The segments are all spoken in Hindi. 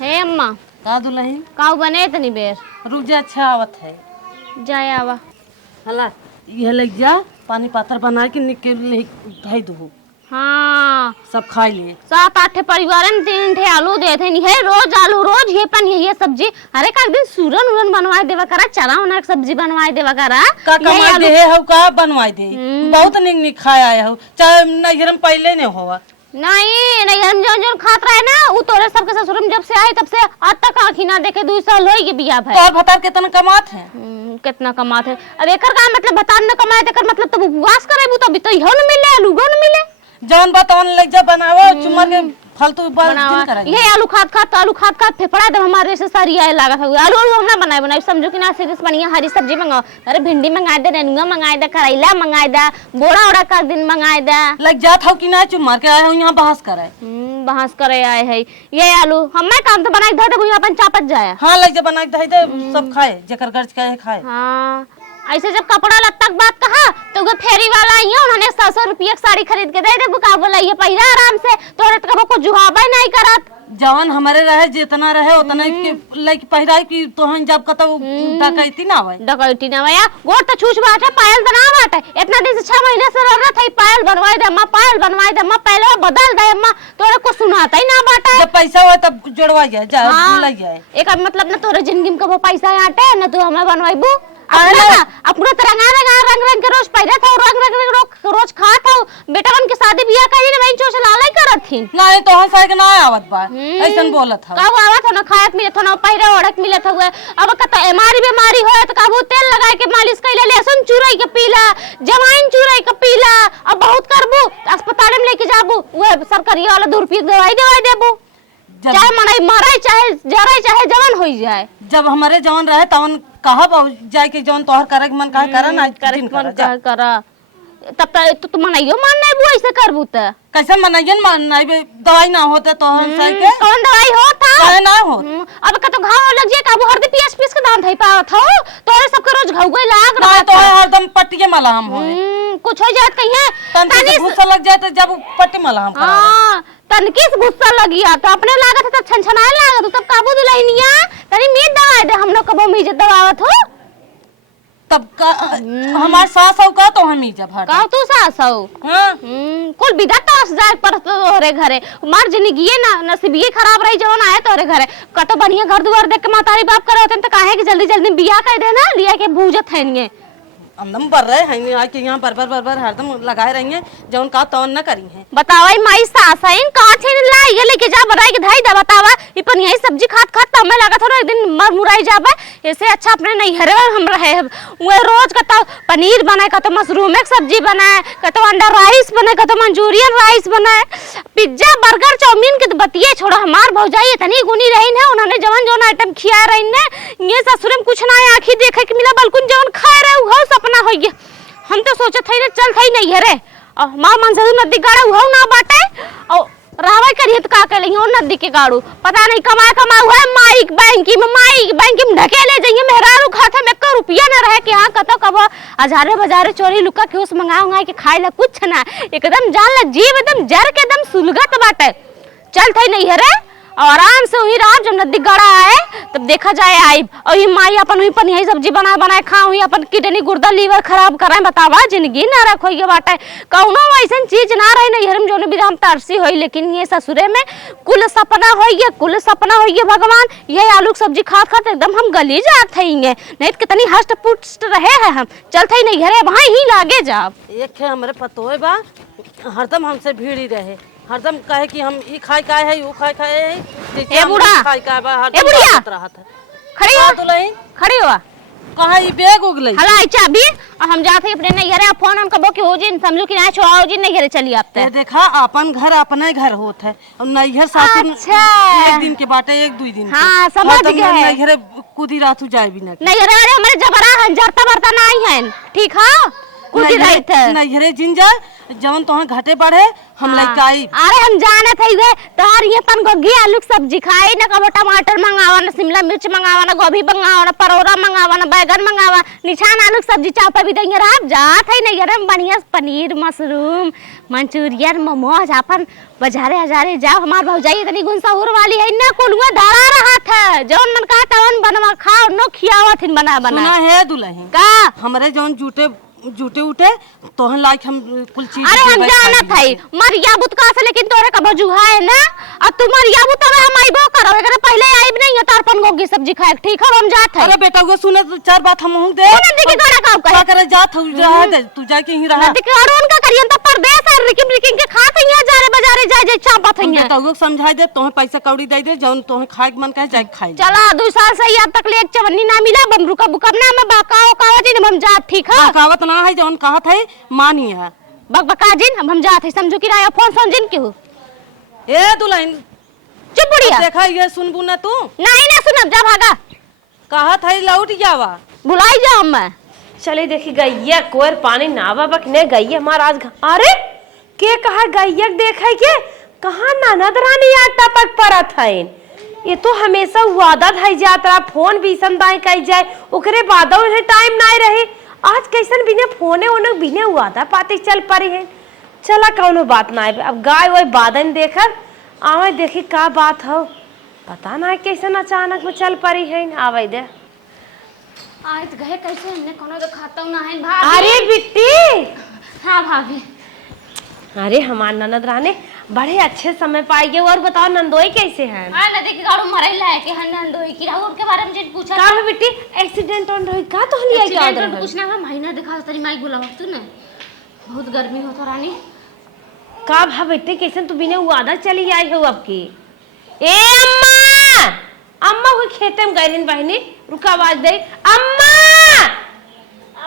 हे अम्मा का दुल्हन काऊ बने तनी बेर रुक जा। अच्छा आवत है जाए आवा। हला ये लग जा पानी पातर बना के निकल धई दू। हाँ सब खाई ले। 7-8 परिवार में 3 ठे आलू देते नहीं है रोज आलू रोज ये पन ये सब्जी। अरे एक दिन सूरन उरन बनवाए देवा करा चना उना सब्जी बनवाए देवा करा का कमाई दे है हउ का बनवाई दे। बहुत निक खाए आए हो चाहे नैहर में पहले ने होवा नहीं हम जो खात रहे ना वो तोरे सबके ससुर में जब से आए तब से आज तक आँखी ना देखे 2 साल हो गए बिया भाई। तो बता कितना कमात है। कितना कमात है अब एकर का मतलब बता न कमाए तेकर मतलब तब उपवास करे तो अभी तो इहो न मिले लुगो न मिले जौन बतावन लग जा बनावा चुम्मा के फालतू बनावा। ये आलू खात फेफड़ा दे हमारे से सारी आए लागत है आलू हमरा बनाए समझो कि ना सीरियस बढ़िया हरी सब्जी मंगाओ। अरे भिंडी मंगाए दे नेनुआ मंगाए दे करेला मंगाए दे बोड़ा ओड़ा कर दिन मंगाए दे लग जात हो कि ना चुम्मा के आए हो यहाँ बहस करे। बहस करे आए है ये आलू हमें काम तो बनाए दे यहाँ अपन चापत जाए। हाँ लग जा बना के दे सब खाए जेकर गर्ज के खाए। हाँ ऐसे जब कपड़ा लत्ता की बात कहा तो वो फेरी वाला आई है उन्होंने 100 रुपया की साड़ी खरीद के दे दे का बोला ये पहिरा आराम से तोरे कबो को जुहाबा नहीं करत। जवान हमारे रहे जितना रहे उतना के लाइक पहिराई की तोहन जब कत डकैती ना आवे या गोर तो छूछ बाटे पायल बना बाटे इतना दिन से 6 महीने से रह रहा था पायल बनवाए दे अम्मा पहले बदल दे अम्मा तोरे को सुनाता ही ना बाटे। जब पैसा हो तब जोड़वा जाए जा लग जाए एक मतलब ना तोरे जिंदगी में कबो पैसा आटे ना तू हमें बनवाइबू अपना रंग के रोज पहिरा था रंग रोज खा था बेटवन के शादी बियाह का दिन वही चोच लालाई करत थी नहीं तो हंसा के ना आवत बा ऐसन बोलत था का आवत हो ना खायत मिले था ना पहिरा ओढ़क मिले था अब कत बीमारी हो तो काबू तेल लगा के मालिश कइले लहसुन चूरई के पीला जवाइन चूरई के पीला अब बहुत करबू अस्पताल में लेके जाबू वो सरकारी वाला 2 रुपया दवाई देबू चाहे मरे चाहे जवान हो जाए। जब हमारे जवान रहे तवन कहा जाए कि जवान तोहर करे मन कहा करा ना करे करा तब तो तुम मनाइयो मान नहीं बु ऐसे करबू त कैसे मनाइयन मान नहीं दवाई ना होता तो हम सही के कौन दवाई होता है ना हो अब का तो घाव लग जे काबू हरदी पीस के दाम थई पावत हो तोरे सब के रोज घाव लाग ना तो हरदम पट्टी मलहम हो कुछ हो जात कहीं तनी गुस्सा लग जाए तो जब पट्टी मलहम करा हां तनकी से गुस्सा लगिया तो अपने लागत तब छनछनाए लागत तब काबू दुलहिनिया तनी मीत दवाई दे हम लोग कबो मीत दवावत हो तब का हमार सास हो का तो हम ही जब का तू सास हो हां कुल विदा तो जाए पर तोरे घरे मार जिंदगी ना नसीबिए खराब रही जवन आए तोरे घरे कतो बढ़िया घर दुआर देख के मातारी बाप करे होतन त काहे कि जल्दी बियाह कर देना लिया के बूझत हैनिए हमदम बर रहे हैं आज के यहाँ बर हरदम लगाए रहेंगे जौन का तौन न करी है। बतावा माई सास है का थे ला ये लेके जा बनाई के धाई दा बतावा ई पन यही सब्जी खात हमें लागत हो एक दिन मर मुराई जाबे ऐसे अच्छा अपने नहीं हरे हम रहे वो रोज का तो पनीर बनाए का तो मशरूम की सब्जी बनाए का तो अंडा राइस बनाए का तो मंचूरियन राइस बनाए पिज्जा बर्गर चाउमीन के तो बतिए छोड़ो हमार भौजाई इतनी गुनी रही है उन्होंने जवन आइटम खिया रही ने ये ससुर में कुछ ना आंखी देखे के मिला बल्कि जवन खाए रहे हो सपना हो गया। हम तो सोचे थे चल थई नहीं है रे मां मनसू नदी गाड़ा हो ना बाटे और रावे करिए तो का करेंगे और नदी के गाड़ू पता नहीं कमा हुआ है माइक बैंक में ढकेले जाइए मेहरारू खाते में 1 रुपया न रहे कि हां कतो कबो हजारे बाजारे चोरी लुका के उस मंगा के खाए ला कुछ ना एकदम जान ला जीव एकदम जर के एकदम सुलगत बाटे चल थई नहीं है रे आराम से वही रात जब नदी गड़ा आए तब देखा जाए आई और ये माई अपन वही पर यही सब्जी बनाए खा हुई अपन किडनी गुर्दा लीवर खराब कराए बतावा जिंदगी ना रखो ये बाटे कौनो ऐसा चीज ना रहे नहीं हरम जोने भी हम तरसी होई लेकिन ये ससुरे में कुल सपना होई गया भगवान ये आलू की सब्जी खा एकदम हम गली जात थईंगे नहीं कितनी हष्ट पुष्ट रहे हैं हम चल थई नहीं घरे वहां ही लागे जाब एक है हमरे पतोय बा हरदम हमसे भीड़ी रहे हरदम कहे कि हम ई खाए है वो खाए है ए बुढ़ा खाए का बा ए बुढ़िया खड़ी हो कहा ई बैग उगले हला चाबी हम जाते हैं अपने नहीं घरे फोन उनका बो कि हो जी समझो कि ना छोड़ाओ जी नहीं घरे चली आप ते देखा अपन घर अपने घर होत है और नहीं घर सासुर अच्छा। एक दिन के बाटे 1-2 दिन हां समझ गए नहीं घरे कुदी रातू जाए भी नहीं घरे हमारे जबरा हंजरता बरता नहीं है ठीक है कुछ रही थे नहीं घरे जिंजा जवन तो घाटे बढ़े हम लेके आई अरे हम जाने थे वे तोहर ये पन गोगी आलू की सब्जी खाई ना कबो टमाटर मंगावा ना शिमला मिर्च मंगावा ना गोभी मंगावा ना परोरा मंगावा ना बैगन मंगावा निशान आलू की सब्जी चाव पे भी देंगे आप जात है नहीं अरे बढ़िया पनीर मशरूम मंचूरियन मोमोज अपन बाजारे हजारे जाओ हमार भौजाई इतनी गुण सहूर वाली है ना कुलुआ धारा खाओ नो खियावत हिन बना बना। सुना है दुल्हन का हमरे जौन जूटे जूटे उठे तोहन लाइक हम कुल चीज अरे हम जानत है मरिया बुत का से, लेकिन तोरे का बजुहा है ना। अब तू मरिया बुत हम आइबो करो, एकरे पहले आइब नहीं है तो अपन गोगी सब्जी खाए। ठीक है हम जात है। अरे बेटा वो सुने तो चार बात हम हूं दे नदी के गड़ा का का करे जात हो रहा दे तू जाके ही रहा। नदी के अड़ोन का करियन त परदेस है रिकिम रिकिम के खात है यहां जारे बाजारे जाए जाए चापत है। बेटा वो समझाई दे तोहे पैसा कौड़ी दे दे जौन तोहे खाए के मन कहे जाके खाई। चला 2 साल से आज तक ले एक चवन्नी ना मिला बमरू का बुकमना में बाकाओ कावजिन हम जात। ठीक है कहावत ना है जौन कहत है मानी है बकबका जिन हम जात है। समझो कि राय फोन सुन जिन क्यों ए दुल्हन चुप बुढ़िया देखा ये सुनबू ना तू नहीं ना सुनब जा भागा कहत है लौट जावा बुलाई जाओ मैं। चले देखी गैया कोर पानी नावा बक ने गैया महाराज अरे के कहा गैया देखे के कहा ननद रानी आटा पक परत है। ये तो हमेशा वादा था जाता फोन भी संदाई कई जाए ओकरे बाद उन्हें टाइम ना रहे। आज कैसन बिना फोने ओने बिना वादा पाती चल पड़ी है। चला कौनो बात ना है। अब गाय वही बादन देखर आवे देखी का बात हो पता ना कैसन अचानक में चल पड़ी है। आवे दे आज गए कैसे हमने कोनो तो खाता ना है भाभी। अरे बिट्टी हां भाभी अरे हमार ननद रानी बड़े अच्छे समय पाई और बताओ नंदोई कैसे हैं। हां नदी के गाड़ू मरैला है कि हन दोई की राहु के बारे में जे पूछा का है बेटी एक्सीडेंट होन रही का तो लिया क्या एक्सीडेंट कुछ ना महीना दिखा तेरी माई बुलावा तू ने बहुत गर्मी हो तो रानी का भा बेटी कैसे तू बिना वादा चली आई हो अब की। ए अम्मा अम्मा को खेते में गईलिन बहनी रुका आवाज दे अम्मा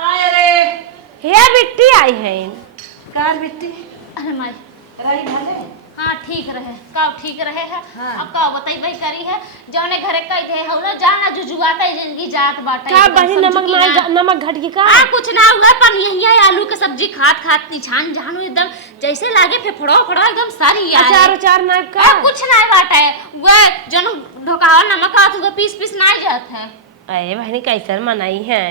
आए रे हे बेटी आई है कार बेटी अरे माई रही भले हाँ ठीक रहे का ठीक रहे है। हाँ। अब का बताई भाई करी है जौने घरे कई थे हो ना जाना जुजुआता है जिंदगी जात बाटा का बहनी नमक ना नमक घट की का हां कुछ ना हुआ पर यही है आलू के सब्जी खात खात निछान जानो एकदम जैसे लागे फेफड़ो फड़ो एकदम सारी यार अचार उचार ना का कुछ ना बाटा है वो जन ढोका नमक आत तो पीस पीस ना जात है। अरे बहनी कैसन मनाई है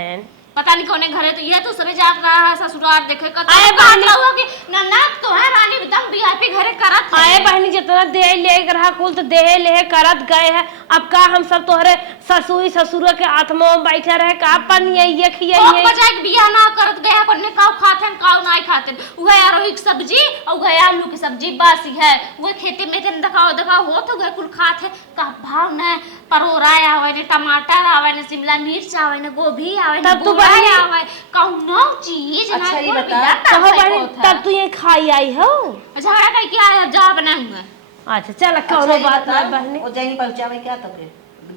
पता नहीं कौने घरे तो ये तो सरे जात रहा है ससुराल देखे का आए बात बहनी- रहो कि नन्नाथ तो है रानी एकदम वीआईपी घरे करत है। आए बहनी जितना दे ले रहा कुल तो दे ले करत गए है। अब का हम सब तोहरे ससुई ससुर के आत्मा में बैठे रहे का पन ये खियाइए बजाय के बियाह ना करत गया पर ने काव खाते हैं काव नहीं खाते वह अरवी की सब्जी और वह आलू की सब्जी बासी है वो खेती में जन दिखाओ हो तो गए कुल खाते का भाव न परोरा आवे ने टमाटर आवे ने शिमला मिर्च आवे ने गोभी आवे ने तब तू गुड़ा बहनी- आवे कौनो चीज ना अच्छा, ये कोई बता, बिना कहो पैसे बहनी होता है। तब तू ये खाई आई हो। झगड़ा कह के आया जा बना हुआ अच्छा चल कौनो बात ना बहनी वो जाई पहुंचावे क्या तो के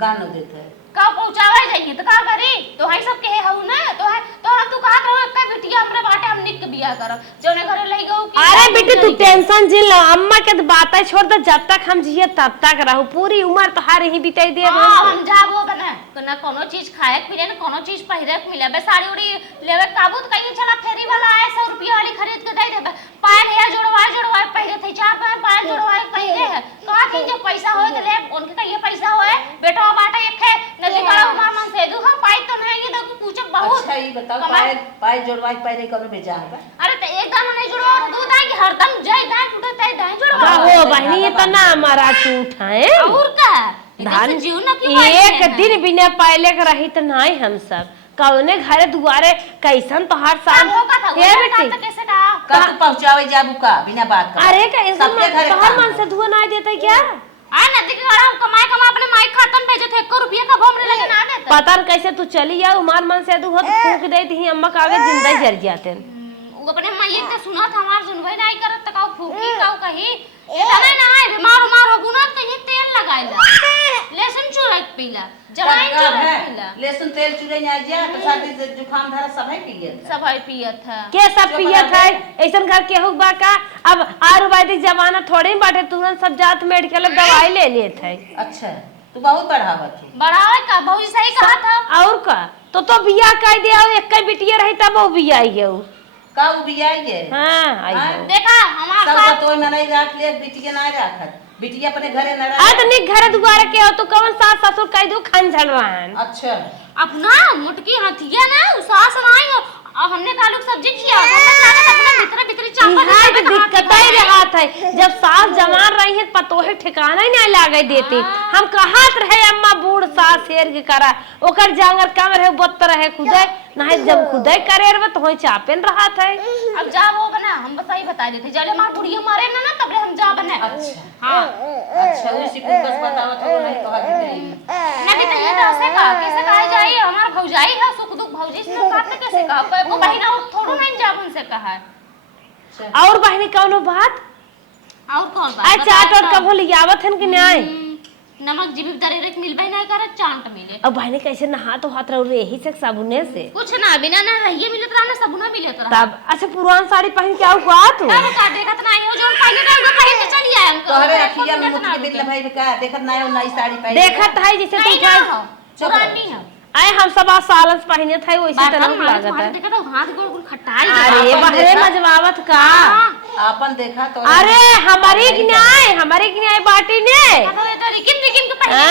गानो देते है का पहुंचावे जाइए तो का करी तो है सब के हउ ना तो हम तू कहा करो एक बिटिया हमरे बाटे हम निक के बियाह करो जोने घरे लई गऊ की अरे बेटी तू टेंशन जिल लो अम्मा के बातें छोड़ दे जब तक हम जिए तब तक रहू पूरी उम्र तो हार ही बिताई दे हां हम जाबो बना ना कोनो चीज खाए के मिले ना कोनो चीज पहिरे के मिले बे साड़ी उड़ी लेवे काबू तो कहीं चला फेरी वाला आए 100 रुपया वाली खरीद के दे देबे पायल है जोड़वा पहिरे थे चार पायल जोड़वा पहिरे है कहा कि जो पैसा होए तो ले उनके का ये पैसा होए बेटा बाटा एक है नदी बड़ा मामन से दू हम पाई तो नहीं ये तो पूछ बहुत अच्छा ये बताओ कमाल। पाए जोड़वाई पाए कब बेचा है अरे तो एकदम नहीं जुड़ो दूध आई कि हरदम जय दाई टूटे तय दाई जुड़ो का हो बहनी ये तो ना हमारा झूठ है और का धान जीव ना की एक दिन बिना पायले के रही तो नहीं हम सब कौने घरे दुआरे कैसन तो हर शाम ये बेटी कैसे कहा कब तू पहुंचावे जाबू का बिना बात का अरे कैसे सबके घरे तो हर काम मन से धुआ नहीं देता क्या आ नदी के गड़ा हम कमा अपने माई खातन भेजे थे 1 रुपया का भोमरे लगे ना देते पता न कैसे तू चली जाओ मार मन से दू तो फूक दे दी अम्मा कागज जिंदा ही जल जाते वो अपने माई से सुना था हमार सुनवाई नहीं करत त काऊ फूकी काऊ कही इतना ना है बीमार हो गुना कहीं तेल लगाइला लहसुन चूरा के पीला जवाइन चूरा के पीला लहसुन तेल चुरे ना जा तो सर्दी से जुकाम धरा सब है पिए सब है पियत है के सब पियत है ऐसन घर केहू बा का अब आयुर्वेदिक जमाना थोड़े ही बाटे तुरंत सब जात मेडिकल दवाई ले लेत है अच्छा तू बहुत बढ़ावत है बढ़ावे का बहुत सही कहा था और का तो बियाह कर दे और एक बिटिया रही तब वो बियाह गयो का उ भी आई है हां आई हाँ। हो देखा हमार सब साथ तो में नहीं राख ले बिटिया नहीं राखत बिटिया अपने घरे न आ रह तो निक घर दुआरे के हो तो कौन सास ससुर कह दू खान झड़ रहन अच्छा अपना मुटकी हथिया ना सास नहीं हो और हमने आलू की सब्जी किया भीतरी यहाँ भी दिक्कत ही रहत है। जब सास जवान रही है पतोहे ठिकाना ही नहीं लागे देती। हम कहत रहे अम्मा बूढ़ सास शेर के करा ओकर जांगर कम रहे बत रहे खुदे नहीं जब खुदे करे रहे तो होई चापेन रहत है। अब जा वो बना हम बस ही बता देते जले मार बुढ़िया मारे ना तबले हम जा बना। अच्छा हां अच्छा उसी को बस बताओ तो नहीं तो आगे ना भी ये कैसे का कैसे कहा जाए हमार भौजाई है सुख दुख भौजी से बात कैसे कहा को बहिना थोड़ो नहीं जा उनसे कहा। और बहनी कौनो बात और कौन बात अच्छा चाट कब लियावत हन कि नहीं नमक जीभ दरेरक मिलबे नहीं करे चांट मिले। अब बहनी कैसे नहा तो हाथ रह यही से साबुने से कुछ ना बिना ना रहिए मिलत रहा ना सबुना मिलत रहा। तब अच्छा पुरान साड़ी पहन के आओ हुआ तू तब का देखत नहीं हो जो पहले टाइम पहन के चली आए हमको तोहरे रखिया में मुझे दिल भाई का देखत ना हो नई साड़ी पहन देखत है जैसे नहीं तू ना हो पुरानी है आए हम सब आज सालन पहने थे वैसे तरह लागत है। देखत हाथ गोड़ खटाई अरे बहरे मजवावत का अपन देखा तो अरे हमारी की न्याय बाटी ने तो लेकिन के पहले है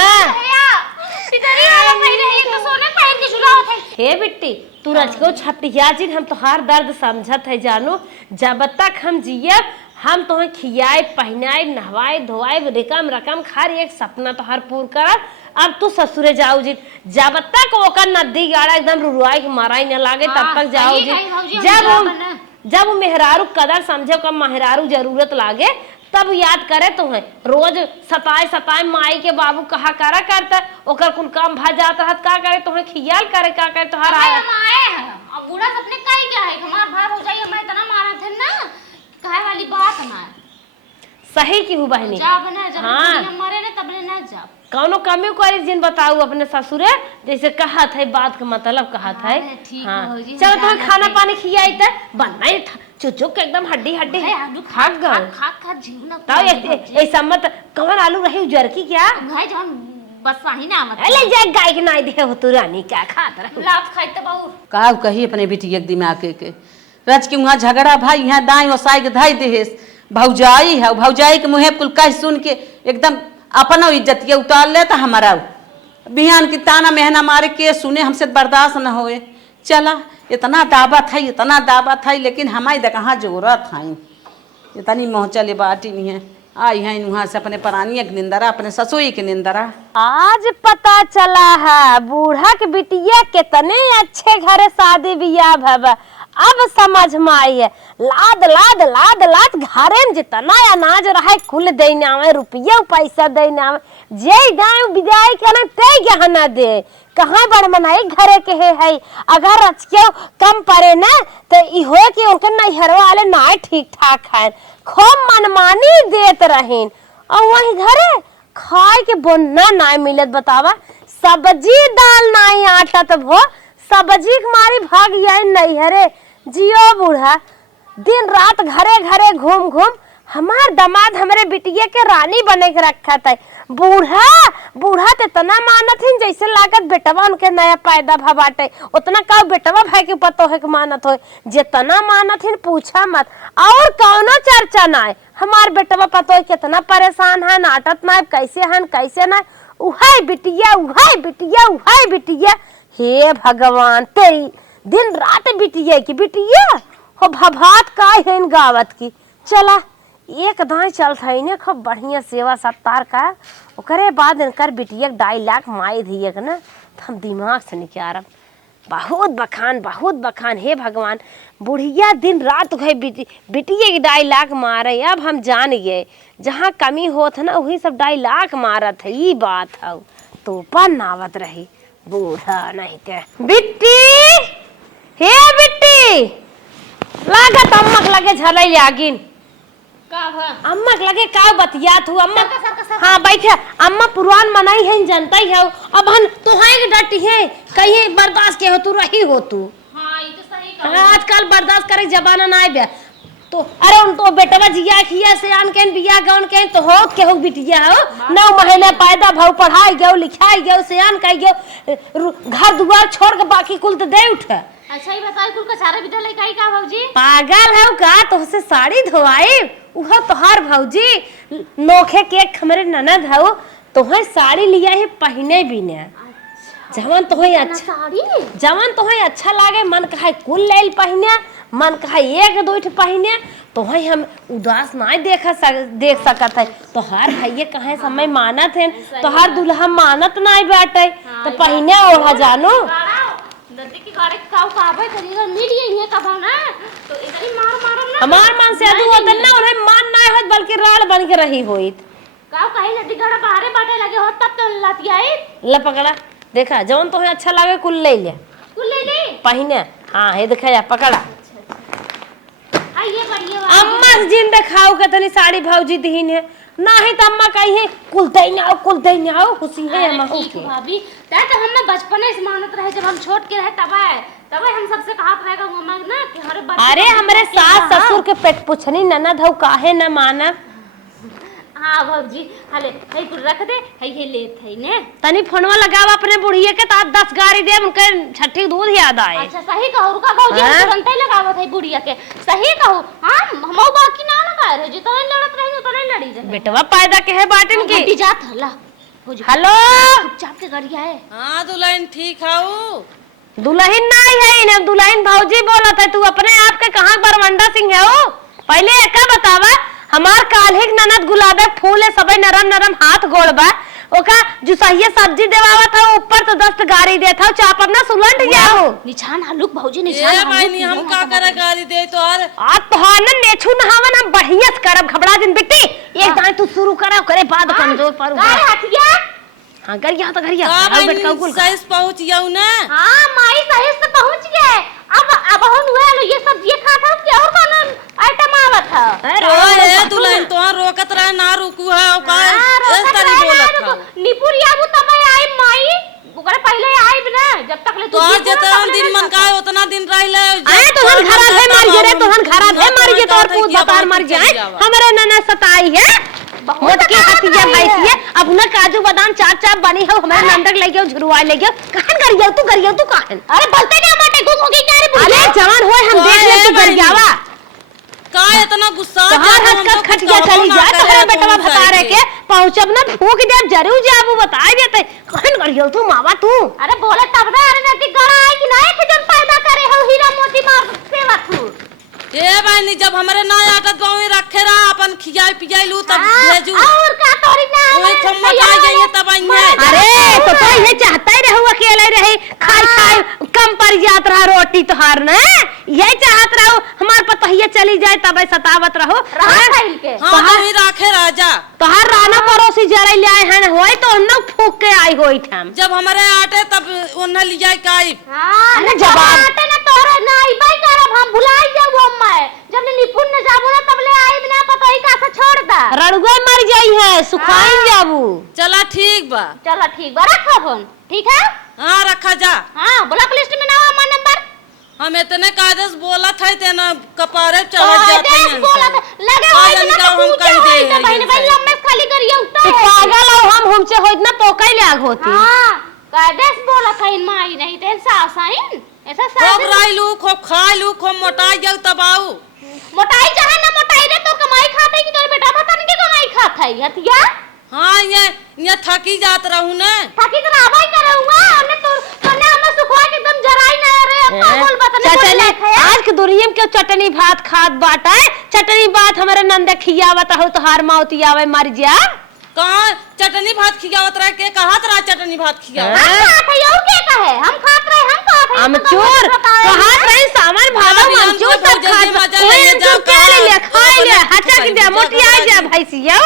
इधर ही पहले एक तो सोने पहन के झुलावत है। हे बिट्टी तू रच को छपटिया जी हम तोहार दर्द समझत है जानू जब तक हम जिए हम तोहे खियाए पहनाए नहवाए धोवाए रकम खार एक सपना तोहार पूर कर। अब तू ससुरे जाओ जी जब तक ओकर नदी गाड़ा एकदम रुरुआई के माराई न लागे तब तक जाओ जी। जब मेहरारू कदर समझे कब मेहरारू जरूरत लागे तब याद करे तो है रोज सताए माई के बाबू कहा करा करता ओकर कुल काम भ जात रहत का करे तो खियाल करे का करे तोहार आए अब बूढ़ा अपने काई क्या है हमार भाई हो जाइए मैं इतना मारा थे ना कहे वाली बात ना सही की हूँ बहनी जा बना जब हम मरे ना तब ना जा कौनो कमी करी जिन बताऊ अपने ससुरे जैसे कहत है बात का मतलब कहत है। हाँ चलो तुम्हें खाना पानी खियाई त बनना चुचुक एकदम हड्डी खा जीवना तो ऐसा मत कौन आलू रही जरकी क्या भाई जब बस वही ना मत ले जा गाय के नहीं दे हो तू रानी क्या खात रह लात खाइते बाऊ का कही अपने बेटी एक दिमाग के रच के वहां झगड़ा भाई यहाँ दाई ओसाई के धाई देहेस भौजाई है भौजाई के मुँह कुल कह सुन के एकदम अपना इज्जत के उतार ले तो हमारा बिहान की ताना मेहना मारे के सुने हमसे बर्दाश्त न होए। चला इतना दावा था लेकिन हमारी कहाँ जरूरत है इतनी मोहचले बाटी नहीं है आई है वहाँ से अपने परानी के निंदरा अपने ससुई के निंदरा। आज पता चला है बूढ़ा के बिटिया कितने अच्छे घरे शादी बियाह भव अब समझ में आई है लाद लाद लाद लाद घरे में जितना अनाज रहा कुल देना में रुपया पैसा देना में जे गाय विदाई के ना ते गहना दे कहाँ बड़ मनाई घरे के है अगर रचके कम पड़े ना तो इहो कि उनके नैहर वाले ना ठीक ठाक है खूब मनमानी देत रहीन और वही घरे खाए के बोना ना मिलत बतावा सब्जी दाल नहीं आटा तो भो सब्जी के मारी भाग जाए नैहरे जियो बूढ़ा दिन रात घरे घरे घूम घूम हमार दामाद हमारे बिटिया के रानी बने के रखा था। बूढ़ा तो इतना मानत है जैसे लागत बेटवा उनके नया पैदा भबाटे उतना का बेटवा भाई के पतो है कि मानत हो जितना मानत है पूछा मत और कौनो चर्चा ना है हमार बेटवा पतो है कितना परेशान है नाटत ना कैसे ना उहाई बिटिया हे भगवान तेरी दिन रात बिटिया हो भभात का है इन गावत की चला एक दाई चल था इन्हें खूब बढ़िया सेवा सत्कार का ओकरे बाद इनकर बिटिया डायलॉग माई दिए ना हम दिमाग से निकाल बहुत बखान हे भगवान बुढ़िया दिन रात गए बिटिया की डायलॉग मारे अब हम जान गए जहाँ कमी होत ना वही सब डायलॉग मारत है ये बात है तो पन आवत रही बूढ़ा नहीं के बिट्टी हे बिट्टी लागत अम्मक लगे झलई आगिन अम्मा लगे का बतियात हूँ अम्मा हाँ बैठे अम्मा पुरान मनाई है जनता ही है अब हम तुहाई डटी है कहीं बर्दाश्त के हो तू रही हो तू हाँ ये तो सही आजकल बर्दाश्त करे जमाना ना आए तो अरे उन तो बेटवा जिया खिया से आन के बिया गौन के तो हो के हो बिटिया हो 9 महीने पैदा भाव पढ़ाई गयो लिखाई गयो से आन कह गयो घर दुआर छोड़ के बाकी कुल तो दे उठ। अच्छा ही बताई कुल का सारा बिटा लेके आई का भौजी पागल है का तो से साड़ी धोवाई उहो तोहार भौजी नोखे के हमरे ननद है तो है साड़ी लिया है पहने भी ने जवन तो है अच्छा साड़ी जवन तो है अच्छा लागे मन कहे कुल लेल पहने मन कहे एक दो ठे पहने तो है हम उदास नहीं देख सकत है तो हर भैया कहे समय मानत है तो हर दुल्हा मानत नहीं बाटे तो पहने ओढ़ा जानो नदी की गाड़ी काऊ काबे करीगर मीडिया ये का भाव ना तो इधर ही मार मारम ना हमार मन से अदू होत ना उन्हें मान नहीं होत बल्कि राड़ बन के रही होइत काऊ कहीं नदी गाड़ा बाहरे बाटे लगे हो तब तो लतियाई ले पकड़ा देखा जवन तो है अच्छा लागे कुल ले ले कुल ले ले पहने हाँ हे देखा जा पकड़ा आइए बढ़िया अम्मा से जिन देखाओ के तनी साड़ी भौजी दीन है नाही त अम्मा कही है कुल दई आओ खुशी है अम्मा ठीक के भाभी तै तो हम बचपने से मानत रहे जब हम छोट के रहे तब हम सबसे कहत रहेगा मम्मा ना कि हरे बच्चे अरे हमरे सास ससुर के पेट पुछनी ननद हौ काहे न मानब हां भौजी हले हई कुल रख दे हई लेत हई ने तनी फोनवा लगाव अपने बुढ़िए के तात 10 गाड़ी दे उनके छठी दूध याद आए अच्छा सही कहू रुका भौजी हम तुरंत ही लगावत हई बुढ़िया के सही कहू हां हमौ बाकी ना लगा रहे जितना लड़त रही उतना लड़ी जाए बेटवा पैदा के है बाटन की बेटी जात हला भौजी हेलो चुपचाप के गरिया है हाँ दुल्हन ठीक हाउ दुल्हन नहीं है इने दुल्हन भौजी बोलत है तू अपने आप के कहां बरवंडा सिंह है हो पहले एका बतावा हमार काल्हिक ननद गुलाबे फूल है सबे नरम नरम हाथ गोड़ बा ओका जो सही सब्जी देवावा था ऊपर तो 10 गाड़ी दे था चाप अपना सुलट जाओ निछान हालुक भौजी निछान ए भाई हम का करे गाली दे तो और आ तोहान नेछु नहावन हम बढ़िया से करब घबरा दिन बेटी एक दान तू शुरू करा करे बाद कमजोर पर गाय हथिया हां गरिया तो गरिया का बेट का गुल सही से पहुंच जाऊ ना हां माई सही से पहुंच गए अब हम हुए ये सब ये खाता हूं क्या और कौन आइटम आवत है ए दुल्हन तो रोकत रहे ना रुकू है का इस तरह बोलत था निपुरी आबू तब आई माई ओकरे पहले आइब ना जब तक ले तो आज जितना दिन मन का उतना दिन रहिले आए तो हम खराब है मार गे रे तो हम खराब है मार गे तो और पूत बतार मर जाए हमरे नना सताई है मोटकी हतिया भैंसिए अब ना काजू बादाम चाप चाप बनी हो हमारे नंदक ले गयो झुरवा ले गयो कहन गरिया तू कहन अरे बोलते नहीं माटे घुस होगी क्या रे अरे जवान होए हम देख ले तू गरियावा का इतना गुस्सा तोहार हक का खटिया चली जा तोहरे बेटवा भतारे के पहुंचब ना फूक दे जरूर जाबू बताई देते कहन गरियो तू मावा तू अरे बोले तब ना अरे नती गड़ा आई कि नहीं कि जब पैदा करे हो हीरा मोती मार सेवा तू ए बहनी जब हमरे ना आटत गांव में रखे रहा अपन खियाई पियाई लू तब भेजू और का तोरी ना ओए तुम मटाई जाइए तब आइए अरे तो ये चाहता ही रहू अकेले रही खाई कम पर जात रहा रोटी तोहार ने ये चाहत रहो हमार पतहिया चली जाए तब सतावत रहो खाइल के हां तू ही राखे राजा तोहार राना पड़ोसी जरे ले आए हैं होई तो हम फूक के आई होई हम जब हमारे आटे तब उन्हें ले जाए काई हां अरे जवाब आटे ना तोरे ना आई बाई करब हम भुलाई जाऊ मैं जब निपुण न जाबू ना तब ले आई बिना पतोई का से छोड़ दा रड़ुए मर जाई है सुखाई जाबू चला ठीक बा चलो ठीक बा रखो फोन ठीक है हां रखा जा हां ब्लॉक लिस्ट में नाम हमारा नंबर हम इतने कायदे बोला था तेना कपारे चढ़ जाते हैं बोला था लगे होई ना तो हम कह दे तो बहन भाई लम्बे खाली करिए उठा है पागल हो हम हमसे होइत ना पोकई ले आग होती हां कायदे बोला था इन माई नहीं तेन सासाइन ऐसा खूब राइलू खूब खाइलू खूब मोटाई जाऊ तब आऊ मोटाई चाहे ना मोटाई रे तो कमाई खाते कि तोर बेटा पता नहीं के कमाई खाता है हतिया हां ये थकी जात रहू ने थकी तो आवाई करूंगा हमने तो तने हम सुखवा के एकदम जराई ना रे अब का बोल बता चटनी आज के दुनिया में क्यों चटनी भात खात बाटा है चटनी भात हमारे नंदे खियावत हो तो हार माउती आवे मर जा कहां चटनी भात खियावत रह के कहत रहा चटनी भात खियावत खात है और के कहे हम खात रहे हम खात है अमचूर कहत रहे सामान भादा अमचूर सब खात ओए अमचूर के ले खाई ले हटा के जा मोटी आ जा भैंसिया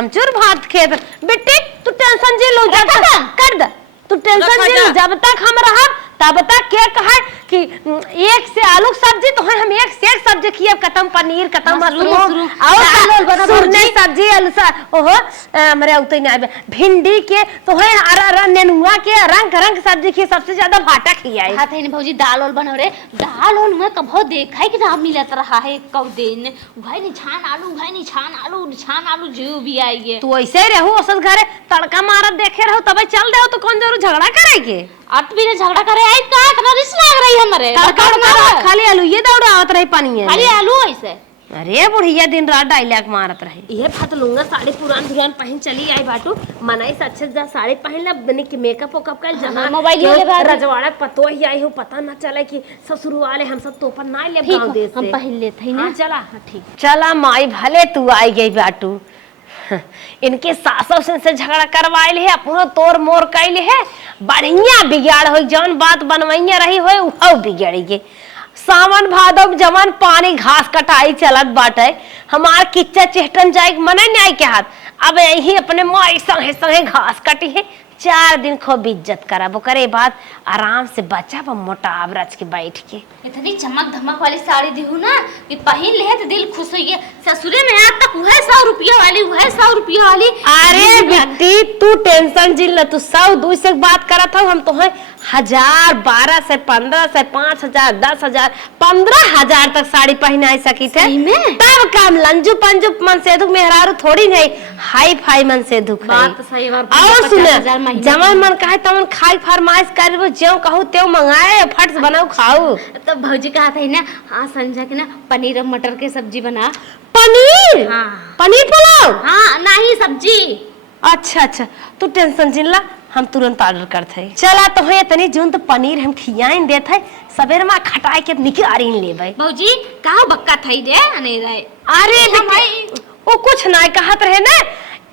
अमचूर भात खेत बेटी तू टेंशन जे लो जा कर दे तू टेंशन जे जब तक हम रहब तब तक के कहे कि एक से आलू सब्जी तो है हम एक से एक सब्जी खिए खत्म पनीर खत्म मशरूम और सुरने सब्जी अलसा ओहो हमरे उतई ना भिंडी के तो है अरा नेनुआ के रंग रंग सब्जी खिए सबसे ज्यादा भाटा खियाई खाते हैं भौजी दाल ओल बनो रे दाल ओल में कभो देखा है कि ना मिलत रहा है कब दिन भाई नि छान आलू जो भी आइए तू ऐसे रहू औसत घरे तड़का मारत देखे रहू तबे चल देओ तो कौन जरूर झगड़ा करेगे अब भी झगड़ा करे आई का इतना रिस लाग रही हमरे तड़का खाली आलू ये दौड़ा आवत रही पानी है खाली आलू ऐसे अरे बुढ़िया दिन रात डायलॉग मारत रहे। ये फतलूंगा साड़ी पुरान पहन चली आई बाटू मनाई से अच्छे से साड़ी पहन ला बनी के मेकअप वेकअप कर जहां मोबाइल ले ले रजवाड़ा पतो ही आई हो पता ना चले कि ससुर वाले हम सब तो पर ना ले गांव देश से हम पहन लेते हैं ना। चला ठीक चला माई भले तू आई गई बाटू इनके सासों से झगड़ा करवाइल है पूरा तोड़ मोर कैल है बढ़िया बिगाड़ हो जौन बात बनवैया रही हो वो बिगड़ी गे। सावन भादव जमन पानी घास कटाई चलत बाटे हमार किच्चा चेहटन जाए मने न्याय के हाथ अब यही अपने माई संगे संगे घास कटी है 4 दिन खूब इज्जत करब करे बाद आराम से बचा मोटाब रच के बैठ के इतनी चमक धमक वाली साड़ी दिहू ना कि पहन ले तो दिल खुश होइए। ससुरे में आज तक वह 100 रुपया वाली वह 100 रुपया वाली। अरे बेटी तू टेंशन जिल तू 100-200 से बात करत हो हम तो है 1000 12 से 15 से 5000 10,000 15,000 तक साड़ी पहनाई सकी थे तब काम लंजू पंजू मन से दुख मेहरारू थोड़ी नहीं हाई फाई मन से दुख बात तो सही बात। और सुन जमन मन कहे तमन खाई फरमाइश करबो जो कहू तेव मंगाए फट से बनाओ खाओ। तो भौजी कहा था ना हाँ संजा के ना पनीर और मटर के सब्जी बना। पनीर हाँ पनीर पुलाव हाँ नहीं सब्जी। अच्छा तू टेंशन जिन ला हम तुरंत ऑर्डर करते चला तो है तनी जोन तो पनीर हम खियाइन देत है सवेर में खटाई के निकारिन लेबै। भौजी कहाँ बक्का थई रे नहीं रहे। अरे वो कुछ ना कहत रहे ना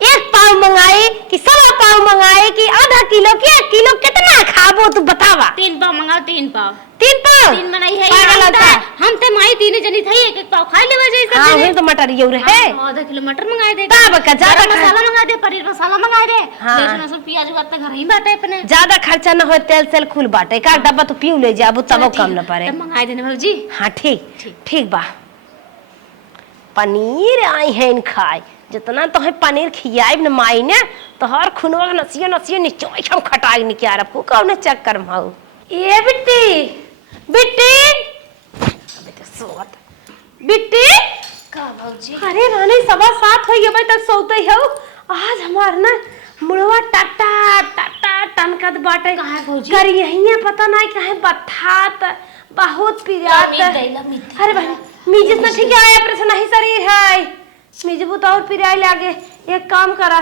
1 पाव मंगाए कि 1.25 पाव मंगाए कि आधा किलो के 1 किलो कितना खाबो तू बतावा। 3 पाव मंगाओ 3 पाव 3 पाव 3 बनाई है हम ते माई 3 जनी थई 1 पाव खा लेवे जैसे। हां वही तो मटर यो रहे आधा किलो मटर मंगाए दे तब का ज्यादा मसाला मंगा दे पनीर मसाला मंगा दे लहसुन सब प्याज का घर ही बाटे अपने ज्यादा खर्चा न हो तेल सेल खुल बाटे का डब्बा तो पीऊ ले जाबो तब कम न पड़े मंगाए देने भौजी। हां ठीक बा पनीर आई है इन खाए जितना तो है पनीर खियाइब न माई ने तो हर खुनवा नसियो निचोई हम खटाई निकाल को कौन चक्कर में हो। ए बिट्टी अबे तो सोत बिट्टी का भौजी। अरे रानी 7:15 हो गए तक सोते हो आज हमार ना मुड़वा टाटा टनकत बाटे कहां भौजी कर यही पता नहीं काहे बठात बहुत पिरात। अरे भाई मीजिस ना ठीक है ऑपरेशन नहीं शरीर है मीजबू तो और पिराई लागे एक काम करा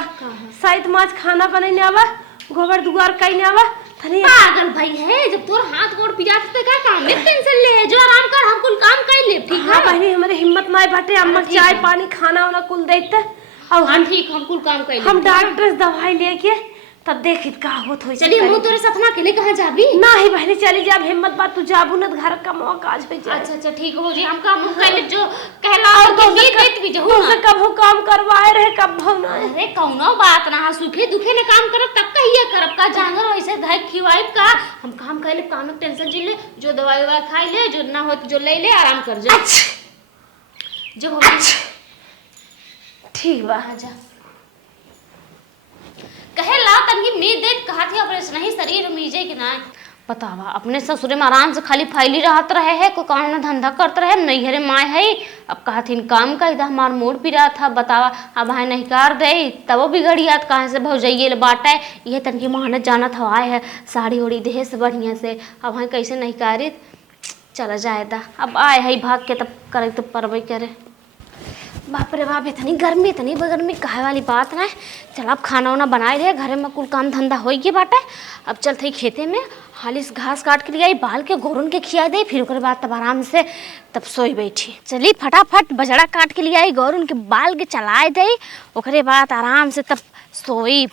शायद माछ खाना बनाने आवा गोबर दुआर कइने आवा तनी पागल भाई है जब तोर हाथ गोड़ पिरात तो का काम में टेंशन ले है जो आराम कर हम कुल काम कर ले ठीक है। हां बहनी हमारे हिम्मत नहीं बाटे अम्मा चाय पानी खाना वाला कुल देते अब हम ठीक हम कुल काम कर ले हम डॉक्टर से दवाई लेके तब देखित का होत होई। चलिए हम तोरे साथ ना अकेले कहां जाबी नहीं बहनी चली जा हिम्मत बात तू जाबू न घर का मौका आज हो जाए। अच्छा ठीक हो जी हम काम कर ले जो कहला और तो ये देत भी जहू ना कब हो काम करवाए रहे कब हो ना। अरे कौनो बात ना सुखे दुखे ने काम करब तब कहिए करब का जानवर ऐसे धाय खिवाइब का हम काम कर ले काम में टेंशन जिले जो दवाई ववा खाई ले जो ना हो जो ले ले आराम कर जा जो हो ठीक बा जा कहे ला तनकी मीत देख कहा थी ऑपरेशन नहीं शरीर मीजे कि ना बतावा अपने ससुरे में आराम से खाली फैली रहत रहे है कोई काम ना धंधा करते रहे नहीं हरे माए है अब कहा थी काम का इधर हमार मूड पिरा था बतावा अब है नहीं कर दे तब वो बिगड़ियात कहाँ से भौजाइए बाटा है ये तनकी मेहनत जाना था आए है साड़ी उड़ी देह से बढ़िया से अब है कैसे नहीं करी चला जाएदा अब आए है भाग के तब करे तो परवई करे। बाप रे बाप इतनी गर्मी कहे वाली बात ना। चल अब खाना वाना बनाए रहे घर में कुल काम धंधा हो गया बाटे अब चलते खेते में हालिस घास काट के लिए बाल के गोरन के खिया दे फिर ओकर बाद तब आराम से तब सोई बैठी। चली फटाफट बजड़ा काट के लिए आई गोरन के बाल के चलाए दे ओकरे बाद आराम से तब सोई।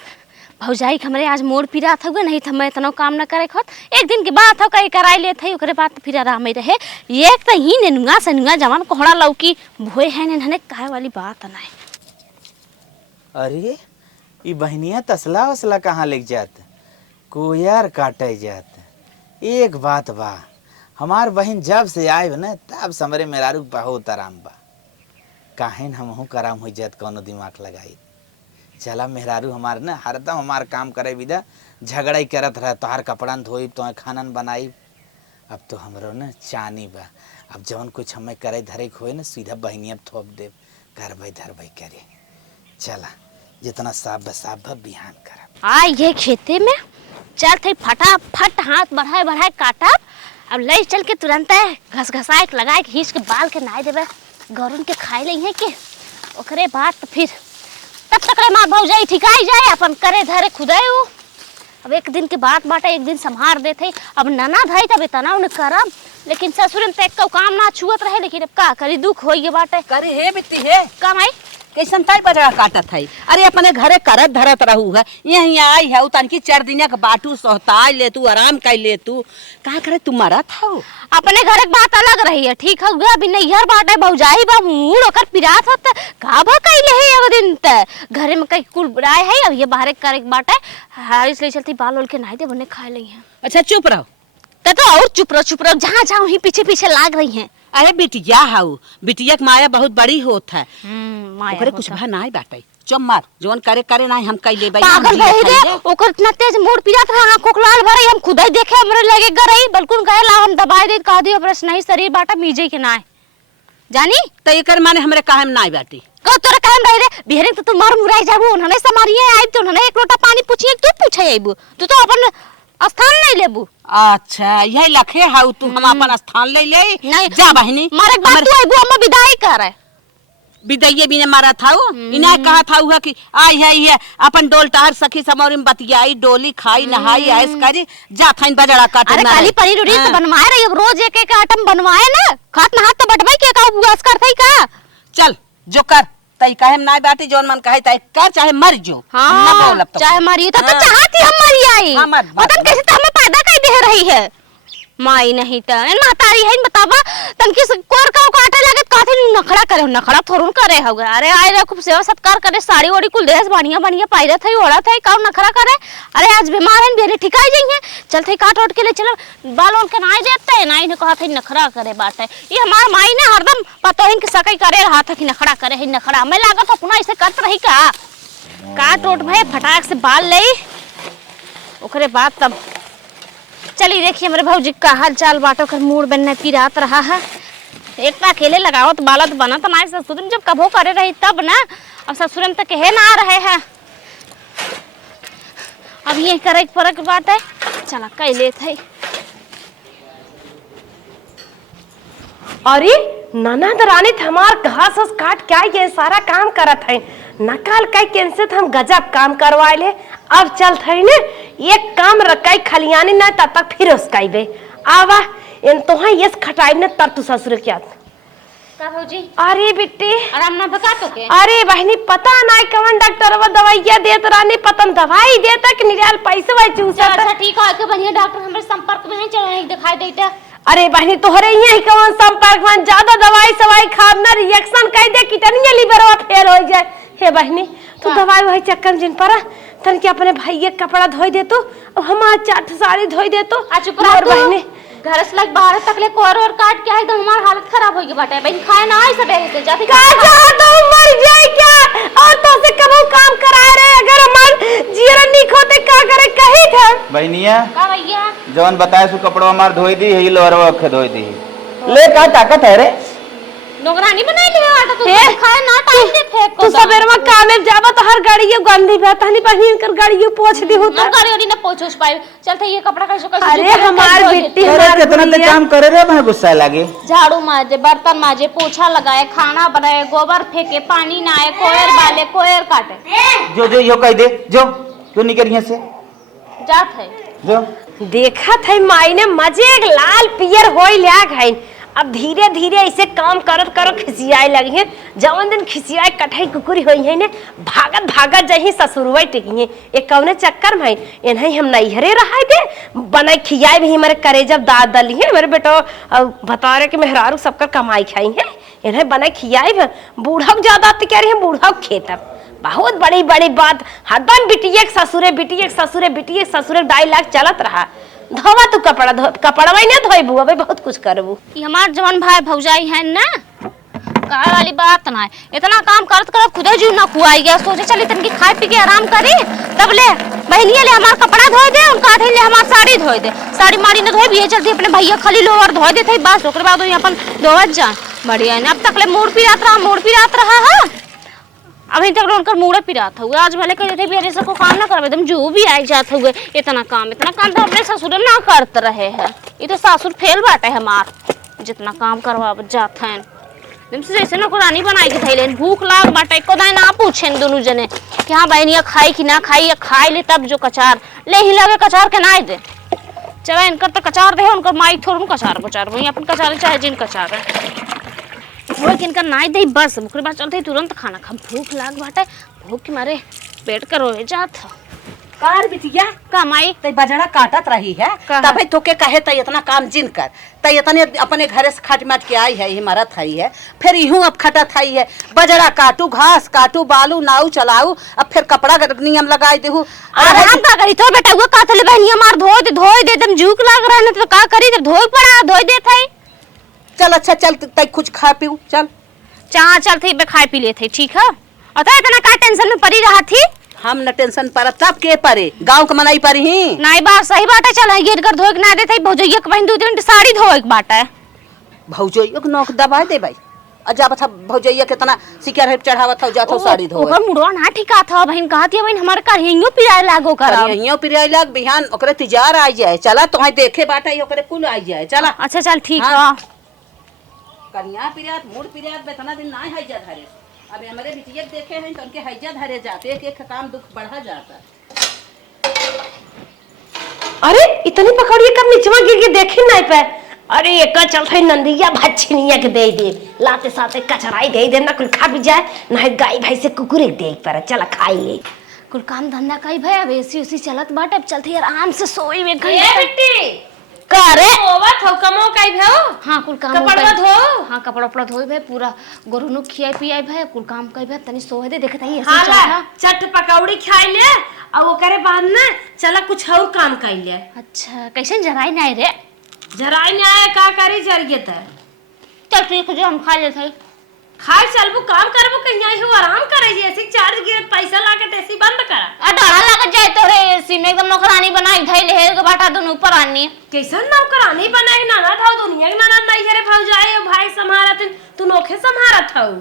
भौजाई हमारे आज मोड़ पिरा था नहीं था मैं इतना काम न करे खत एक दिन के बाद हो कहीं कराई ले थे ओकरे बाद फिर आराम ही रहे एक तो ही नेनुआ सनुआ जवान कोहड़ा लौकी भोए है ने कहे वाली बात ना। अरे ये बहनिया तसला वसला कहाँ लेके जात कोयार काटे जात। एक बात बा हमार बहन जब से आए न तब समरे मेरारू बहुत आराम बा काहे हमहू कराम हो जात कौनो दिमाग लगाई। चला मेहरारू हमार न हरदम हमार काम करे विदा झगड़ा ही करत रहे तोहार कपड़ा धोई तो खानन बनाई। अब तो हमरो न चानी बा अब जवन कुछ हमें करे धरे खोए न सीधा बहनिया थोप दे घर भाई धर भाई करे। चला जितना साफ साफ बिहान कर आ ये खेते में चल थे फटाफट हाथ बढ़ाए काटा अब ले चल के तुरंत घस घसाए लगाए खींच के बाल के नहाए देवे गरुन के खाए लई है के ओकरे बाद तो फिर तब तक रे मार भौजाई ठिकाई जाए अपन करे धरे खुदाई हो। अब एक दिन के बात बाटे एक दिन संभार देते अब नना धाई तब इतना उन्हें करब लेकिन ससुर में तक काम ना छुअत रहे लेकिन अब का करी दुख होई बाटे करे हे बिट्टी हे काम आई कैसन ताई बजरा काटत है। अरे अपने घरे करत धरत रहू है यहीं आई है तनकी 4 दिन के बाटू सोहता ले तू आराम कर ले तू का करे तू मरत हो। अपने घर की बात अलग रही है ठीक है अभी नैहर बाटे भौजाई बा मूड ओकर पिरात होत का भा कइले है एगो दिन त घरे में कई कुल बुराए है अब ये बाहर करे के बाटे हां इसलिए चलती बाल ओल के नहीं दे बने खा लई है। अच्छा चुप रहो तो और चुप रहो जहां जाओ ही पीछे पीछे लाग रही हैं। अरे बिटिया हाउ बिटिया के माया बहुत बड़ी होत है माया ओकरे कुछ भा नाई बाटे चुप मार जोन करे करे ना हम कई लेबै पागल रही रे ओकर इतना तेज मूड पिरात रहा आंखों लाल भरे हम खुदाई देखे हमरे लगे गरई बल्कुल कहे ला हम दबाई दे कह दियो प्रश्न नहीं शरीर बाटा मीजे के ना जानी तो एकर माने हमरे काहे में नाई बाटी को तोरा कहम रही रे बिहरे तो तू मर मुराई जाबू उन्होंने समारिए आई तो उन्होंने एक लोटा पानी पूछिए तू पूछे आईबू तू तो अपन स्थान नहीं लेबू। अच्छा यही लखे हाउ तू हम अपन स्थान ले ले नहीं जा बहिनी मारे बात तू आईबू हम विदाई करे विदैये बिने मारा था इन्हें कहा था हुआ कि आई है अपन डोल टहर सखी समौरी में बतियाई डोली खाई नहाई ऐस करी जा थाइन बजड़ा काटे अरे काली पनीर उड़ी तो बनवाए रही अब रोज एक एक आइटम बनवाए ना खात ना हाथ तो बटवाई के का बुआस करथई का चल जो कर तई काहे ना बाटी जोन मन कहे तई कर चाहे मर जो हां चाहे मरी तो चाहती हम मरी आई पता कैसे तो हमें पैदा कर दे रही है माई नहीं त मातारी है बतावा तनकी कोर का काटे लगे काथे नखड़ा करे नखड़ा थोरन करे होगा। अरे आए रे खूब सेवा सत्कार करे साड़ी ओड़ी कुल देश बढ़िया बढ़िया पायरा थई ओड़ा थई का नखड़ा करे। अरे आज बीमार है बेरे ठिकाई जइए चल थई काट ओट के ले चलो बाल ओल के नाई देते नाई ने कहा थई नखड़ा करे बाटे ये हमार माई ने हरदम पतोहिन के सकई करे रहा था कि नखड़ा करे है नखड़ा मैं लागत हो पुना ऐसे करत रही का काट ओट भई फटाक से बाल लई ओकरे बाद तब चलिए देखिए मेरे भौजी का हाल चाल बाटो कर मूड बनने पिरात रहा है एक ना अकेले लगाओ तो बाला तो बना तो ना ससुर जब कभो करे रही तब ना अब ससुर में तो कहे ना आ रहे हैं अब ये करे फर्क बात है चला कह ले थे। अरे ननद रानी हमार घास उस काट क्या ये सारा काम करत है नकाल कई कैंसे हम गजब काम करवाए ले अब चल थे ने एक काम रकाई खलियानी ना तब तक फिर उसकाई बे आवा इन तो है ये खटाई ने तब तू ससुर क्या का भौजी अरे बिट्टी आराम ना बका तो के अरे बहनी पता ना कवन डॉक्टर वो दवाइयां देत रानी पतन दवाई देता कि निराल पैसे वाई चूसा अच्छा ठीक है के बढ़िया डॉक्टर हमरे संपर्क में है चलो नहीं दिखाई देता। अरे बहनी तोहरे यही कवन संपर्क में ज्यादा दवाई सवाई खाब ना रिएक्शन कह दे कितनी लीवर फेल हो जाए। हे बहनी तू दवाई वही चक्कर जिन पर तन के अपने भाई के कपड़ा धोई दे तो हमार चाट साड़ी धोई दे तो आ चुप रह बहनी घर से लग बाहर तक ले कोर और काट के आई तो हमार हालत खराब होगी बाटे बहन खाए ना आई सबेरे से जाती का जा तो मर जाए क्या और तो से कबो काम कराए रे अगर हमार जीवन निक होते का करे कही था बहनिया का भैया जौन बताए सु कपड़ो हमार धोई दी ही लोरवा के धोई दी ले का ताकत है रे नौकरानी बनाई ले आटा तो खाए ना टाइम से फेंक तू सबेरे में काम में जाबा तो हर गाड़ी ये गंदी बहतानी बहन कर गाड़ी ये पोछ दी होता हम गाड़ी वाली ना पहुंच पाए चलते ये कपड़ा कैसे कैसे अरे हमार बिट्टी अरे कितना ते काम करे रे मैं गुस्सा लागे झाड़ू माजे बर्तन माजे पोछा लगाए खाना बनाए गोबर फेंके पानी नहाए कोयर बाले कोयर काटे जो जो यो कह दे जो क्यों निकल यहां से जात है जो देखा थे माई ने मजे एक लाल पियर होई लिया गई अब धीरे धीरे ऐसे काम करत करो खिसियाए लगी है जवन दिन खिसियाए कठाई कुकुरी होई है ने भागत भागत जही ससुरवाई टिकी है एक कौने चक्कर में इन्हें हम नैहरे रहा दे बनाई खियाए भी हमारे करे जब दाद दली है मेरे बेटो बता रहे कि मेहरारू सबका कमाई खाई है इन्हें बनाई खियाए भी बूढ़ा ज्यादा तो कह रही है बूढ़ा खेतब बहुत बड़ी बड़ी बात हरदम बिटिया ससुरे बिटिया ससुरे बिटिया ससुरे डायलॉग चलत रहा धोवा तू कपड़ा वही ना धोबू अबे बहुत कुछ करबू ये हमार जवान भाई भौजाई है ना कहा वाली बात ना है इतना काम करत करत खुदे जीव ना कुआई गया सोचे चली तनकी खाए पी के आराम करी तब ले बहनिया ले हमार कपड़ा धोए दे उनका आधे ले हमार साड़ी धोए दे साड़ी मारी न धोए भी जल्दी अपने भैया खाली लोअर धोए दे थे बस ओकरे बाद अपन धोवत जा बढ़िया है अब तक ले मोड़ पिरात रहा है अभी तक उनका मूड पिरात हुआ आज भले कहते थे बेरे को काम ना करवे तुम जो भी आई जात हुए इतना काम तो अपने ससुर ना करते रहे हैं ये तो सासुर फेल बाटे हमार जितना काम करवा जात हैं एकदम से जैसे ना कुरानी बनाई के थैले भूख लाग बाटे को दाई ना पूछेन दोनों जने कि हां बहनिया खाई कि ना खाई या खाई ले तब जो कचार ले ही लगे कचार के ना दे चला इनकर तो कचार दे उनकर माई थोड़न कचार बचार वही अपन कचार चाहे जिन कचार है वो किनका ना दे बस मुखरे बात चलते तुरंत खाना खा भूख लाग बाटे भूख के मारे पेट कर रोए जात कार बिटिया का माई तई बजड़ा काटत रही है तबे तो के कहे तई इतना काम जिन कर तई इतने अपने घरे से खट मट के आई है ये मरत है फिर यूं अब खटत है है बजड़ा काटू घास काटू बालू नाऊ चलाऊ अब फिर कपड़ा नियम लगाई देहू और हम का करी तो बेटा वो काथले बहनिया मार धोए दे एकदम झूक लाग रहा न तो का करी जब धोई पड़ा धोई दे थई चल अच्छा चल तई कुछ खा पीऊ चल चाह चल थी बे खाए पी ले थी ठीक है अतः इतना का टेंशन में पड़ी रहा थी हम न टेंशन पर तब के परे गांव के मनाई पर ही नहीं बात सही बात है चल गिर कर धोए ना दे थई भौजैया के बहन 2-3 साड़ी धोए के बात है भौजैया के नौक दबा दे भाई अजा बता भौजैया कितना सिकर है चढ़ावत हो जातो साड़ी धोए ओकर मुड़वा ना ठिका था बहन कहती है बहन हमारे का हिंगो पिराए लागो कर यहियो पिराई लाग बिहान ओकरे तिजार आ जाए चला तोहे देखे बाटा ओकरे कुल आ जाए चला अच्छा चल ठीक है हाँ। कन्या पिरात मूड पिरात बेतना दिन ना है जा धरे अब हमारे बिटिया देखे हैं तो उनके हैजा धरे जाते एक एक काम दुख बढ़ा जाता अरे इतनी पकड़िए कब नीचवा गिर के देखे नहीं पे अरे एक चल थे नंदिया भच्छनिया के दे लाते साथे कचराई दे ना कुल खा भी जाए ना गाय भाई से कुकुर दे पर चल खाई ले कुल काम धंधा कई भाई अब एसी उसी चलत बाटे अब चलते यार आराम से सोई में गई ए बिट्टी करे ओवा थौ कमो काई भो हां कुल काम कपड़वा धो हां कपड़ा उपड़ा धोई भाई पूरा गोरुनु खियाई पियाई भाई कुल काम कई भाई तनी सोए दे देखत है ऐसे हाला चट पकौड़ी खाई ले और ओकरे बाद ना चला कुछ और काम कर ले अच्छा कैसे जराई नहीं रे जराई नहीं आए का करी जरिए त चल ठीक है जो हम खा लेते खाई चलबू काम करबू कहीं आई हो आराम करे जैसे चार्ज गिर पैसा लाके तेसी बंद करा आ डरा लग जाए तोरे एसी में एकदम नौकरानी बनाई धई ले के बाटा दोनों ऊपर आनी कैसन नौकरानी बनाई नाना था दुनिया के नाना नहीं हरे भल जाए भाई संभारत तू नोखे संभारत हऊ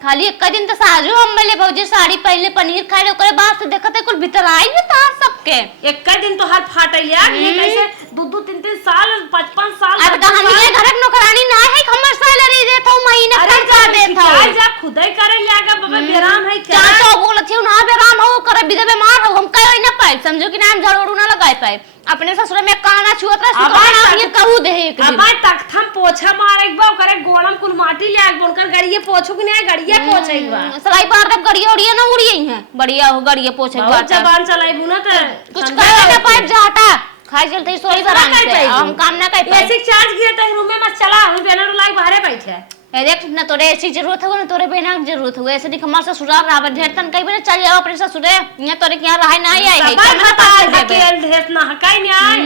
खाली एक दिन तो साजू हम ले भौजी साड़ी पहले पनीर खाए ले ओकरे बाद से देखत है कुल भीतर आई न तार सबके एक दिन तो हर फाटल यार ये कैसे 2-3 साल 55 साल अब का हम ये घर के नौकरानी ना है हमर सैलरी देत हूं महीना खर्चा देत हूं आज जा खुदाई करे लागा बाबा बेराम है क्या चाचा बोलत हूं ना बेराम हो करे बिदे बीमार हो हम कई ना पाए समझो कि नाम झाड़ू ना लगाए पाए अपने ससुर में काना छुअत रह सुधार ये कहू दे एक दिन अब तक हम पोछा मार एक बार करे गोणम कुल माटी ले आग बोलकर गड़िए पोछू कि नहीं गड़िए पोछ एक बार सलाई बार तक गड़िए उड़िए ना उड़िए हैं बढ़िया हो गड़िए पोछे बहुत जबान चलाई बुना त कुछ करे ना पाए जाटा खाई चलते सोई बरान से हम काम ना कर पाए ऐसे चार्ज गिरे त रूम में मत चला हम बेनर लाइक बाहर बैठे ए देख ना तोरे ऐसी जरूरत हो ना तोरे बेना जरूरत हो ऐसे नहीं हमार ससुराल रावर ढेर तन कई बार चल जाओ अपने ससुरे यहां तोरे के यहां रहे ना आई है सब पास धकेल ढेस ना हकाई में आए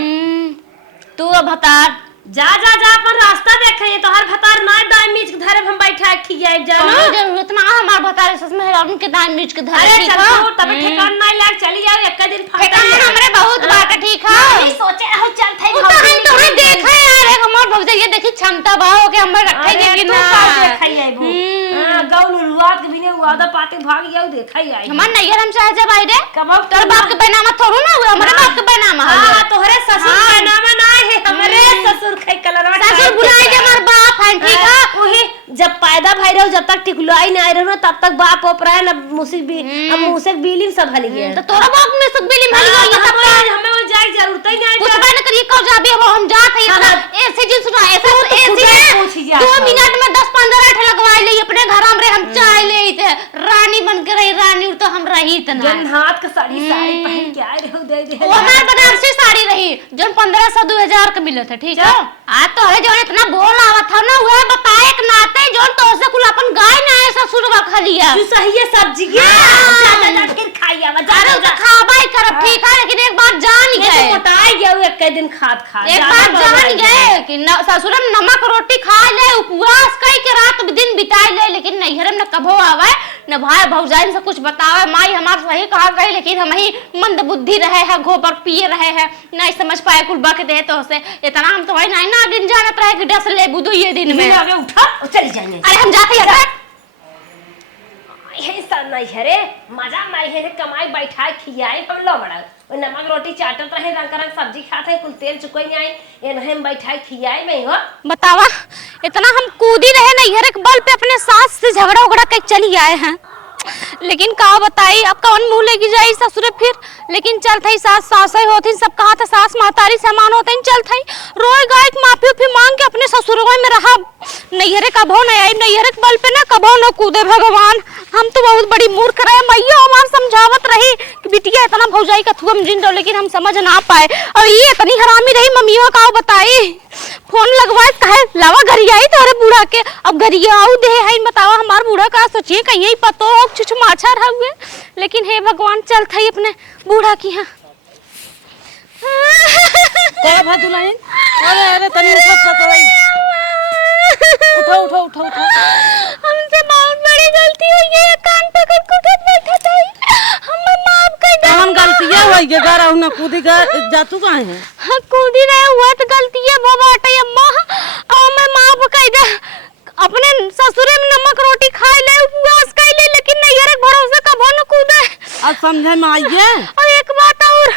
तू अब हतार जा अपन रास्ता देखे तो हर भतार ना दाई मिर्च के धरे हम बैठा खियाए जानो जरूरत ना हमार भतार सस में हम के दाई मिर्च के धरे अरे चलो तब ठिकान ना लाग चली जाओ एक दिन ठिकान हमरे बहुत बात ठीक है नहीं सोचे हो चल थे तो हम तोरे देखे यार हमार भौजा ये देखी क्षमता भाव के हम रखे के कि ना देखाई आई वो हां गौल रुआत के बिने वादा पाते भाग जाओ देखाई आई हमार नैयर हम चाहे जब आई रे कब तोर बाप के बेनामा थोड़ू ना हुआ हमारे बाप के बेनामा है हां तोहरे ससुर के नाम ना है हमरे ससुर खाई कलरवा ससुर बुलाए के हमार बाप है ठीक है वही जब पैदा भाई रहो जब तक टिकुलाई नहीं आई रहो तब तक बाप ओप रहा ना मुसिक भी अब मुसिक बिलिंग सब हली गया तो तोरा बाप में सब बिली भली गई सब हमें वो जाए जरूरत ही नहीं कुछ बात करिए कब जाबे अब हम जात है इतना ऐसे जिन सुना ऐसे एसी में 2 मिनट में 10-15 ठे लगवा ले अपने घर हम रे हम चाय ले थे रानी बन के रही रानी तो हम रही इतना जन हाथ का साड़ी पहन के आए रहो दे दे वो हमार बनारसी साड़ी रही जन 1500-2000 का मिलत है ठीक है आज तो है जो इतना बोल आवत था ना वो बताए एक नाते जो तो से कुल अपन गाय ना ऐसा सुरवा खा लिया तू सही है सब्जी की फिर खाइया अरे तो खाबाई करब ठीक है लेकिन एक बात जान गए मोटाई गया एक दिन खात खा एक बात जान गए कि ससुर में नमक रोटी खा ले उपवास कई के रात दिन बिताए ले लेकिन नैहर में न कभो आवे न भाई भौजाइन से कुछ बतावे माई हमार सही कहा गई लेकिन हम ही मंद बुद्धि रहे हैं गोबर पिए रहे हैं नहीं समझ पाए कुल बक दे तो से इतना हम तो भाई नहीं ना दिन जानत रहे कि डस ले बुदो ये दिन में आगे उठा चली जाएंगे अरे हम जाते हैं ये सब नहीं है रे मजा नहीं है कमाई बैठा खियाए हम लो बड़ा और नमक रोटी चाटत रहे, रंग का रंग सब्जी खाते हैं, कुल तेल चुकोई नहीं आई, ये नहीं हम बैठाई खियाई में हो। बतावा इतना हम कूदी रहे नैहर के बल पे अपने सास से झगड़ा उगड़ा के चली आए हैं, लेकिन का बताई अब कौन मुंह लेके जाई ससुरे फिर। लेकिन चल थई सास सासई होती सब कहा था सास महतारी समान होते चल थई रोए गाय माफी उफी मांग के अपने ससुरवा में रहा। नैहरे कभो नहीं आई, नैहरे के बल पे ना कभो न कूदे भगवान। हम तो बहुत बड़ी मूर्ख रहे, मैया हमार समझावत रही कि बिटिया इतना भौजाई का थुम जिन दो, लेकिन हम समझ ना पाए। और ये इतनी हरामी रही मम्मियों का बताई फोन लगवाए कहे लावा घरिया आई तोरे बूढ़ा के। अब घरिया आऊ दे है बतावा हमार बूढ़ा का सोचिए कहीं ही पतो हो छुछ माछा रह हुए। लेकिन हे भगवान चल थई अपने बूढ़ा की है। कहे भा दुल्हन अरे अरे तनी उठो उठो उठो उठो उठो। हमसे बहुत बड़ी गलती हुई है, कान पकड़ के उठत बैठा था। हम माफ कर दे। कौन गलती है वही गा रहू ना कूदी गा जातू काहे है? हाँ, कूदी रहे हुआ तो गलती है वो बाटे अम्मा, और मैं माफ कर दे। अपने ससुरे में नमक रोटी खाए ले उपवास कर ले, लेकिन नैहर के भरोसे कबो न कूदे। अब समझे में आइए। और एक बात और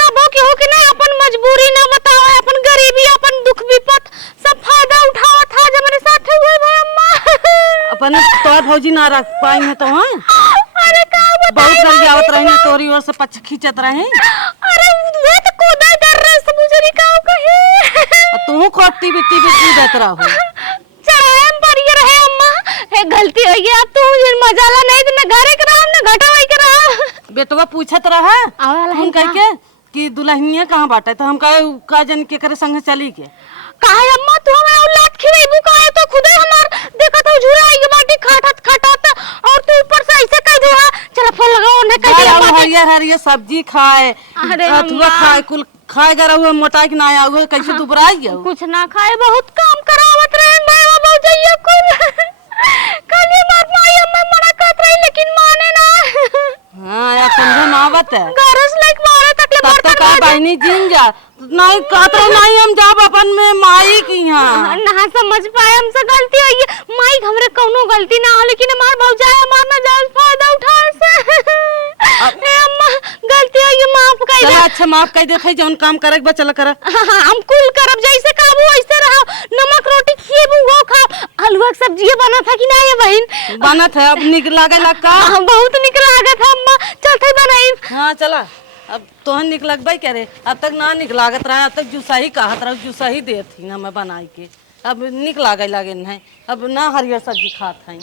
कबो के हो कि ना अपन मजबूरी ना बतावे, अपन गरीबी अपन दुख विपत सब फायदा उठावा था जब मेरे साथ हुए भाई अम्मा। अपन तोर भौजी ना रख पाई है तो हां अरे का बहुत गरियावत रही तोरी ओर से पछ खींचत रहे। अरे वे तो कूदा कर रहे सब मुझे निकाल कहे। तू खोटी बिट्टी बिट्टी देत रहो। चढ़ाए पर ये रहे अम्मा, ए गलती हो गई। अब तू मुझे मजाला नहीं तो ना घरे करा ना घटा वही करा। बेटवा पूछत रहा आवेला हम कह के कि दुल्हनिया कहां बाटे तो हम कहे का जन के करे संग चली के। काहे अम्मा तू हमें औलाद खिवेबू काहे तो खुदे हमार देखत हो झुरा आई के बाटी खाटत खाटत और तू ऊपर से ऐसे कह दो। चल फोन लगाओ ने कह दिया हरियर हरियर सब्जी खाए अथवा खाए कुल खाए गा रहू मोटा के ना आया हुए कैसे दुबराई गया कुछ ना खाए बहुत काम करावत रहे भाई वो बहुत जाइए कुल कल ये मार माई अम्मा मना करत रही लेकिन माने ना। हां यार समझ ना आवत है गरज लाइक मारे तक ले तब तक बहनी जिन जा नहीं कहत रहो नहीं हम जाब अपन में माई की यहां ना समझ पाए हमसे गलती हुई है। माई हमरे कोनो गलती ना हो, लेकिन हमार भौजाई हमार ना जायज फायदा उठाए से ए अम्मा गलती हुई माफ कर दे। अच्छा माफ कर देथे जौन काम करे के चल कर। हम कुल करब जैसे काबू वैसे रहो, नमक रोटी खिएबू वो खा। हलवा की सब्जी बना था कि ना ये बहन? बना था अब निक लागे लगा बहुत निक लागत है अम्मा, चल थे बनाई। हां चला अब तोहन निक लगबे करे। अब तक ना निक लागत रहा, अब तक जुसा ही कहत रहा जुसा ही देत ही ना मैं बनाई के। अब निक लागे नहीं, अब ना हरियर सब्जी खात हई।